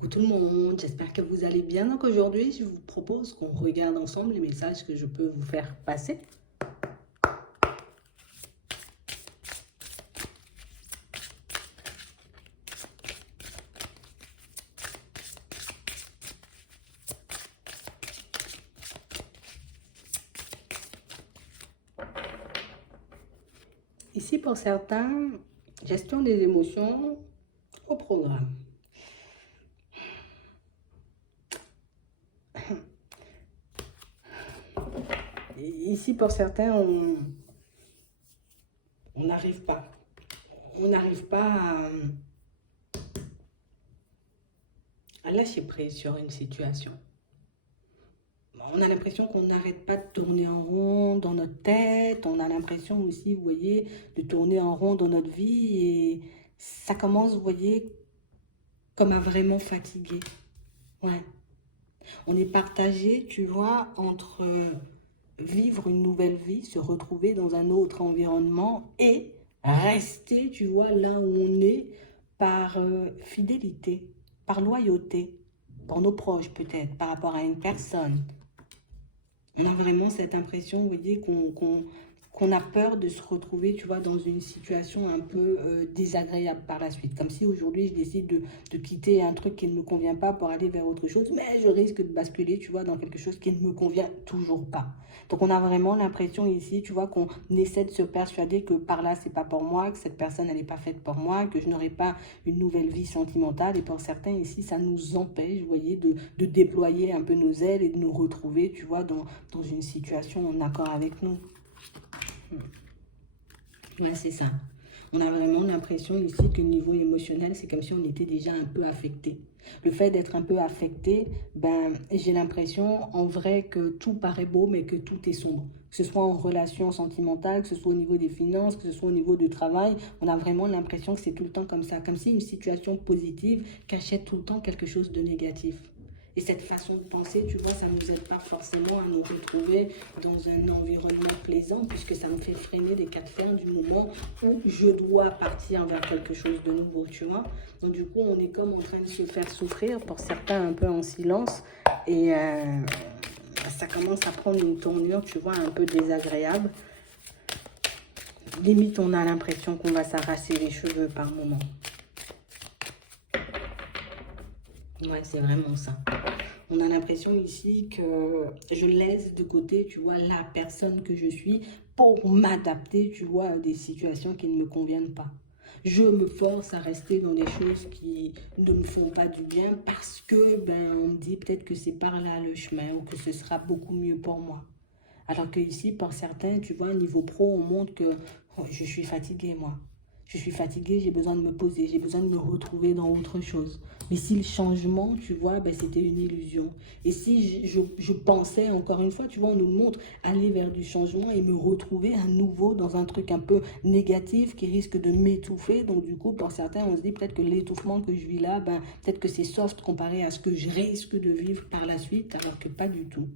Coucou tout le monde, j'espère que vous allez bien. Donc aujourd'hui, je vous propose qu'on regarde ensemble les messages que je peux vous faire passer. Ici, pour certains, gestion des émotions au programme. Ici, pour certains, on n'arrive pas. On n'arrive pas à lâcher prise sur une situation. On a l'impression qu'on n'arrête pas de tourner en rond dans notre tête. On a l'impression aussi, vous voyez, de tourner en rond dans notre vie. Et ça commence, vous voyez, comme à vraiment fatiguer. Ouais. On est partagé, tu vois, entre vivre une nouvelle vie, se retrouver dans un autre environnement et rester, tu vois, là où on est par fidélité, par loyauté, pour nos proches peut-être, par rapport à une personne. On a vraiment cette impression, vous voyez, qu'on a peur de se retrouver, tu vois, dans une situation un peu désagréable par la suite. Comme si aujourd'hui, je décide de quitter un truc qui ne me convient pas pour aller vers autre chose, mais je risque de basculer, tu vois, dans quelque chose qui ne me convient toujours pas. Donc, on a vraiment l'impression ici, tu vois, qu'on essaie de se persuader que par là, c'est pas pour moi, que cette personne, elle n'est pas faite pour moi, que je n'aurai pas une nouvelle vie sentimentale. Et pour certains ici, ça nous empêche, vous voyez, de déployer un peu nos ailes et de nous retrouver, tu vois, dans une situation en accord avec nous. Ouais, c'est ça. On a vraiment l'impression ici que niveau émotionnel, c'est comme si on était déjà un peu affecté. Le fait d'être un peu affecté, ben, j'ai l'impression en vrai que tout paraît beau, mais que tout est sombre. Que ce soit en relation sentimentale, que ce soit au niveau des finances, que ce soit au niveau du travail, on a vraiment l'impression que c'est tout le temps comme ça. Comme si une situation positive cachait tout le temps quelque chose de négatif. Et cette façon de penser, tu vois, ça ne nous aide pas forcément à nous retrouver dans un environnement plaisant, puisque ça me fait freiner des cas de fer du moment où je dois partir vers quelque chose de nouveau, tu vois. Donc du coup, on est comme en train de se faire souffrir, pour certains un peu en silence, et ça commence à prendre une tournure, tu vois, un peu désagréable. Limite, on a l'impression qu'on va s'arracher les cheveux par moment. Ouais, c'est vraiment ça. On a l'impression ici que je laisse de côté, tu vois, la personne que je suis pour m'adapter, tu vois, à des situations qui ne me conviennent pas. Je me force à rester dans des choses qui ne me font pas du bien parce que, ben, on me dit peut-être que c'est par là le chemin ou que ce sera beaucoup mieux pour moi. Alors que ici, pour certains, tu vois, niveau pro, on montre que oh, je suis fatiguée, moi. Je suis fatiguée, j'ai besoin de me poser, j'ai besoin de me retrouver dans autre chose. Mais si le changement, tu vois, ben, c'était une illusion. Et si je pensais, encore une fois, tu vois, on nous montre aller vers du changement et me retrouver à nouveau dans un truc un peu négatif qui risque de m'étouffer. Donc du coup, pour certains, on se dit peut-être que l'étouffement que je vis là, ben, peut-être que c'est soft comparé à ce que je risque de vivre par la suite, alors que pas du tout.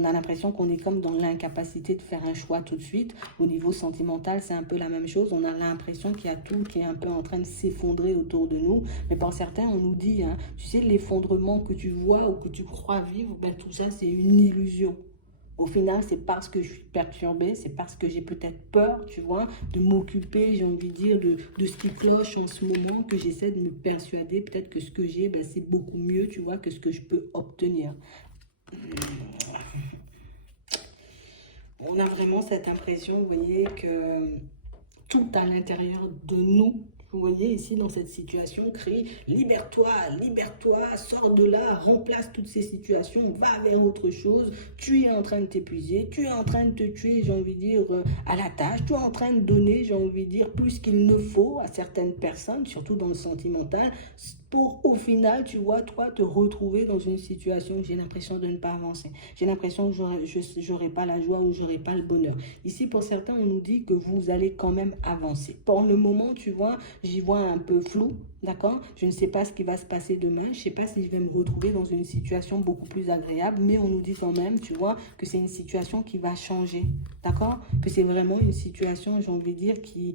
On a l'impression qu'on est comme dans l'incapacité de faire un choix tout de suite. Au niveau sentimental, c'est un peu la même chose. On a l'impression qu'il y a tout qui est un peu en train de s'effondrer autour de nous. Mais pour certains, on nous dit, hein, tu sais, l'effondrement que tu vois ou que tu crois vivre, ben, tout ça, c'est une illusion. Au final, c'est parce que je suis perturbée, c'est parce que j'ai peut-être peur, tu vois, de m'occuper, j'ai envie de dire, de ce qui cloche en ce moment, que j'essaie de me persuader peut-être que ce que j'ai, ben, c'est beaucoup mieux, tu vois, que ce que je peux obtenir. On a vraiment cette impression, vous voyez, que tout à l'intérieur de nous, vous voyez ici dans cette situation, crie libère-toi, libère-toi, sors de là, remplace toutes ces situations, va vers autre chose. Tu es en train de t'épuiser, tu es en train de te tuer, j'ai envie de dire, à la tâche, tu es en train de donner, j'ai envie de dire, plus qu'il ne faut à certaines personnes, surtout dans le sentimental, pour au final, tu vois, toi, te retrouver dans une situation où j'ai l'impression de ne pas avancer. J'ai l'impression que je n'aurai pas la joie ou je n'aurai pas le bonheur. Ici, pour certains, on nous dit que vous allez quand même avancer. Pour le moment, tu vois, j'y vois un peu flou, d'accord? Je ne sais pas ce qui va se passer demain. Je ne sais pas si je vais me retrouver dans une situation beaucoup plus agréable, mais on nous dit quand même, tu vois, que c'est une situation qui va changer. D'accord? Que c'est vraiment une situation, j'ai envie de dire, qui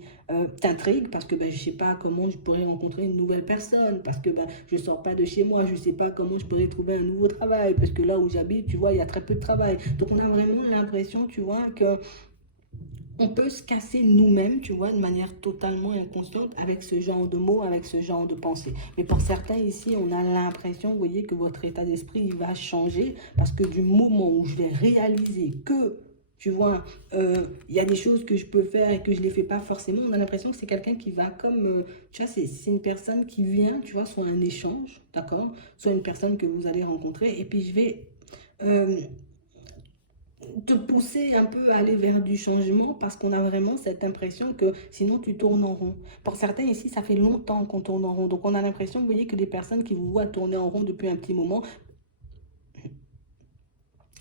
t'intrigue parce que ben, je ne sais pas comment je pourrais rencontrer une nouvelle personne, parce que ben, je ne sors pas de chez moi, je ne sais pas comment je pourrais trouver un nouveau travail, parce que là où j'habite, tu vois, il y a très peu de travail. Donc on a vraiment l'impression, tu vois, que on peut se casser nous-mêmes, tu vois, de manière totalement inconsciente avec ce genre de mots, avec ce genre de pensées. Mais pour certains ici, on a l'impression, vous voyez, que votre état d'esprit, il va changer parce que du moment où je vais réaliser que, tu vois, il y a des choses que je peux faire et que je ne les fais pas forcément, on a l'impression que c'est quelqu'un qui va comme, tu vois, c'est une personne qui vient, tu vois, soit un échange, d'accord, soit une personne que vous allez rencontrer et puis je vais... euh, te pousser un peu à aller vers du changement parce qu'on a vraiment cette impression que sinon tu tournes en rond. Pour certains ici, ça fait longtemps qu'on tourne en rond. Donc on a l'impression, vous voyez, que des personnes qui vous voient tourner en rond depuis un petit moment,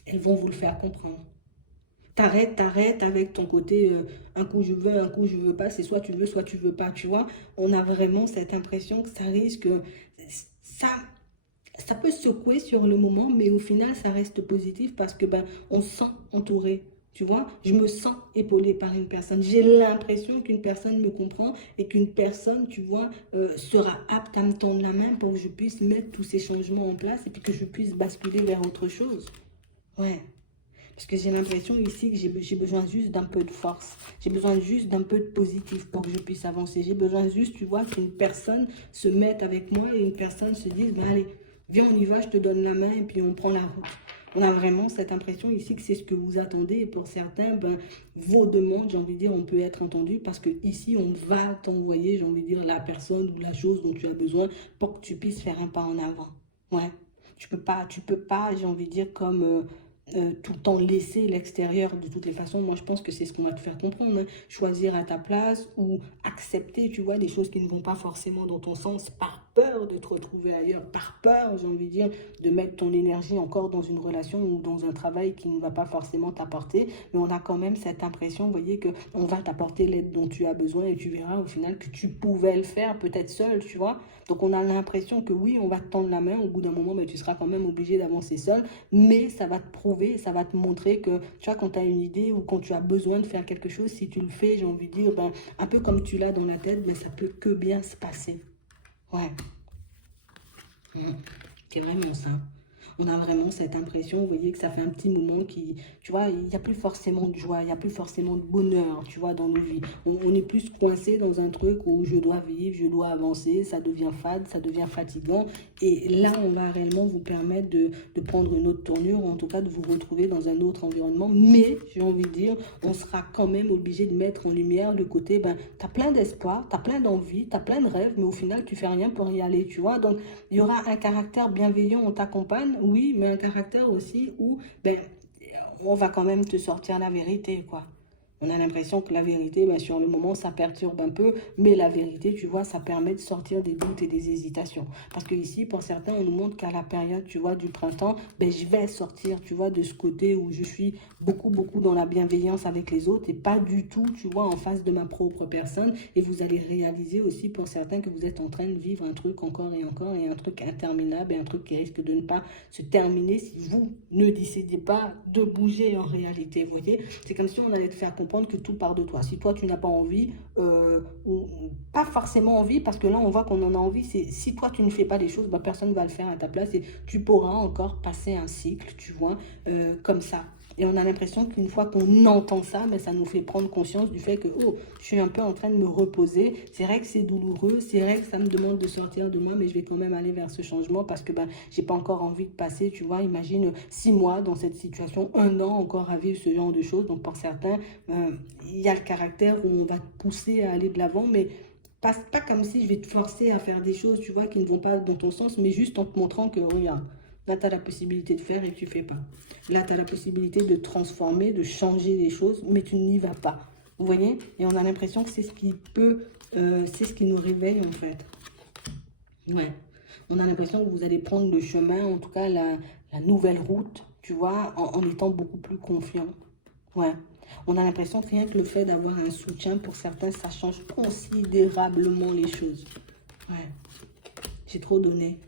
elles vont vous le faire comprendre. T'arrêtes avec ton côté un coup je veux, un coup je veux pas, c'est soit tu veux pas, tu vois. On a vraiment cette impression que ça risque, ça, ça peut secouer sur le moment, mais au final, ça reste positif parce que ben, on se sent entouré. Tu vois, je me sens épaulée par une personne. J'ai l'impression qu'une personne me comprend et qu'une personne, tu vois, sera apte à me tendre la main pour que je puisse mettre tous ces changements en place et puis que je puisse basculer vers autre chose. Ouais. Parce que j'ai l'impression ici que j'ai besoin juste d'un peu de force. J'ai besoin juste d'un peu de positif pour que je puisse avancer. J'ai besoin juste, tu vois, qu'une personne se mette avec moi et une personne se dise, ben allez, viens, on y va, je te donne la main et puis on prend la route. On a vraiment cette impression ici que c'est ce que vous attendez. Et pour certains, ben, vos demandes, j'ai envie de dire, on peut être entendu parce que ici, on va t'envoyer, j'ai envie de dire, la personne ou la chose dont tu as besoin pour que tu puisses faire un pas en avant. Ouais. Tu peux pas, j'ai envie de dire, comme tout le temps laisser l'extérieur de toutes les façons. Moi, je pense que c'est ce qu'on va te faire comprendre. Hein. Choisir à ta place ou accepter, tu vois, des choses qui ne vont pas forcément dans ton sens par peur de te retrouver ailleurs, par peur, j'ai envie de dire, de mettre ton énergie encore dans une relation ou dans un travail qui ne va pas forcément t'apporter. Mais on a quand même cette impression, vous voyez, qu'on va t'apporter l'aide dont tu as besoin et tu verras au final que tu pouvais le faire peut-être seul, tu vois. Donc on a l'impression que oui, on va te tendre la main, au bout d'un moment, mais tu seras quand même obligé d'avancer seul, mais ça va te prouver, ça va te montrer que, tu vois, quand tu as une idée ou quand tu as besoin de faire quelque chose, si tu le fais, j'ai envie de dire, ben, un peu comme tu l'as dans la tête, mais ça peut que bien se passer. Ouais. C'est vraiment ça. On a vraiment cette impression, vous voyez, que ça fait un petit moment qui, tu vois, il n'y a plus forcément de joie, il n'y a plus forcément de bonheur, tu vois, dans nos vies. On est plus coincé dans un truc où je dois vivre, je dois avancer, ça devient fade, ça devient fatigant. Et là, on va réellement vous permettre de prendre une autre tournure, ou en tout cas de vous retrouver dans un autre environnement. Mais, j'ai envie de dire, on sera quand même obligé de mettre en lumière le côté, ben, tu as plein d'espoir, tu as plein d'envie, tu as plein de rêves, mais au final, tu fais rien pour y aller, tu vois. Donc, il y aura un caractère bienveillant, on t'accompagne, oui, mais un caractère aussi où ben, on va quand même te sortir la vérité, quoi. On a l'impression que la vérité, ben, sur le moment, ça perturbe un peu, mais la vérité, tu vois, ça permet de sortir des doutes et des hésitations. Parce que ici, pour certains, on nous montre qu'à la période, tu vois, du printemps, ben, je vais sortir, tu vois, de ce côté où je suis beaucoup dans la bienveillance avec les autres et pas du tout, tu vois, en face de ma propre personne. Et vous allez réaliser aussi, pour certains, que vous êtes en train de vivre un truc encore et un truc interminable et un truc qui risque de ne pas se terminer si vous ne décidez pas de bouger en réalité, vous voyez. C'est comme si on allait te faire comprendre que tout part de toi. Si toi, tu n'as pas envie, ou pas forcément envie, parce que là, on voit qu'on en a envie, c'est si toi, tu ne fais pas les choses, bah, personne ne va le faire à ta place et tu pourras encore passer un cycle, tu vois, comme ça. Et on a l'impression qu'une fois qu'on entend ça, ben, ça nous fait prendre conscience du fait que, oh, je suis un peu en train de me reposer. C'est vrai que c'est douloureux, c'est vrai que ça me demande de sortir de moi, mais je vais quand même aller vers ce changement parce que ben, j'ai pas encore envie de passer, tu vois. Imagine 6 mois dans cette situation, 1 an encore à vivre ce genre de choses. Donc pour certains, il y a le caractère où on va te pousser à aller de l'avant, mais pas comme si je vais te forcer à faire des choses, tu vois, qui ne vont pas dans ton sens, mais juste en te montrant que, regarde, là, tu as la possibilité de faire et tu ne fais pas. Là, tu as la possibilité de transformer, de changer les choses, mais tu n'y vas pas. Vous voyez? Et on a l'impression que c'est ce qui peut, c'est ce qui nous réveille en fait. Ouais. On a l'impression que vous allez prendre le chemin, en tout cas la nouvelle route, tu vois, en étant beaucoup plus confiant. Ouais. On a l'impression que rien que le fait d'avoir un soutien, pour certains, ça change considérablement les choses. Ouais. J'ai trop donné.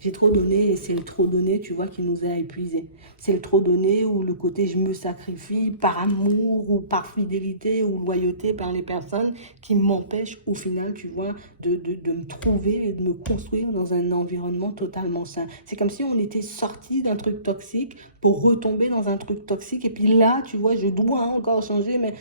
J'ai trop donné et c'est le trop donné, tu vois, qui nous a épuisés. C'est le trop donné ou le côté je me sacrifie par amour ou par fidélité ou loyauté par les personnes qui m'empêchent au final, tu vois, de me trouver et de me construire dans un environnement totalement sain. C'est comme si on était sorti d'un truc toxique pour retomber dans un truc toxique. Et puis là, tu vois, je dois encore changer, mais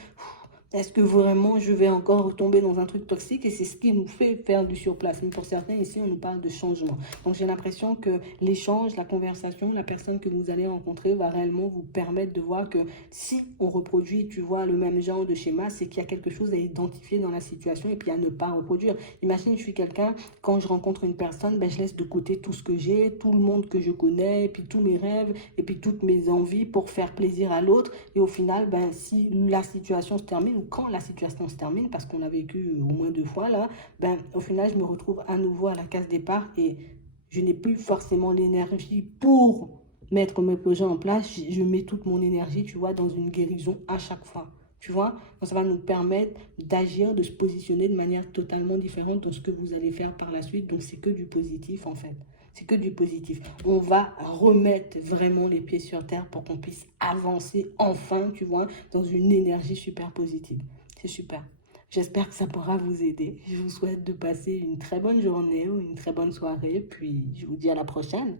est-ce que vraiment je vais encore retomber dans un truc toxique? Et c'est ce qui nous fait faire du surplace. Mais pour certains, ici, on nous parle de changement. Donc j'ai l'impression que l'échange, la conversation, la personne que vous allez rencontrer va réellement vous permettre de voir que si on reproduit, tu vois, le même genre de schéma, c'est qu'il y a quelque chose à identifier dans la situation et puis à ne pas reproduire. Imagine, je suis quelqu'un, quand je rencontre une personne, ben, je laisse de côté tout ce que j'ai, tout le monde que je connais, et puis tous mes rêves, et puis toutes mes envies pour faire plaisir à l'autre. Et au final, ben, si la situation se termine, ou quand la situation se termine, parce qu'on a vécu au moins 2 fois là, ben, au final, je me retrouve à nouveau à la case départ et je n'ai plus forcément l'énergie pour mettre mes projets en place. Je mets toute mon énergie, tu vois, dans une guérison à chaque fois. Tu vois, donc ça va nous permettre d'agir, de se positionner de manière totalement différente dans ce que vous allez faire par la suite. Donc c'est que du positif en fait. C'est que du positif. On va remettre vraiment les pieds sur terre pour qu'on puisse avancer enfin, tu vois, dans une énergie super positive. C'est super. J'espère que ça pourra vous aider. Je vous souhaite de passer une très bonne journée ou une très bonne soirée. Puis je vous dis à la prochaine.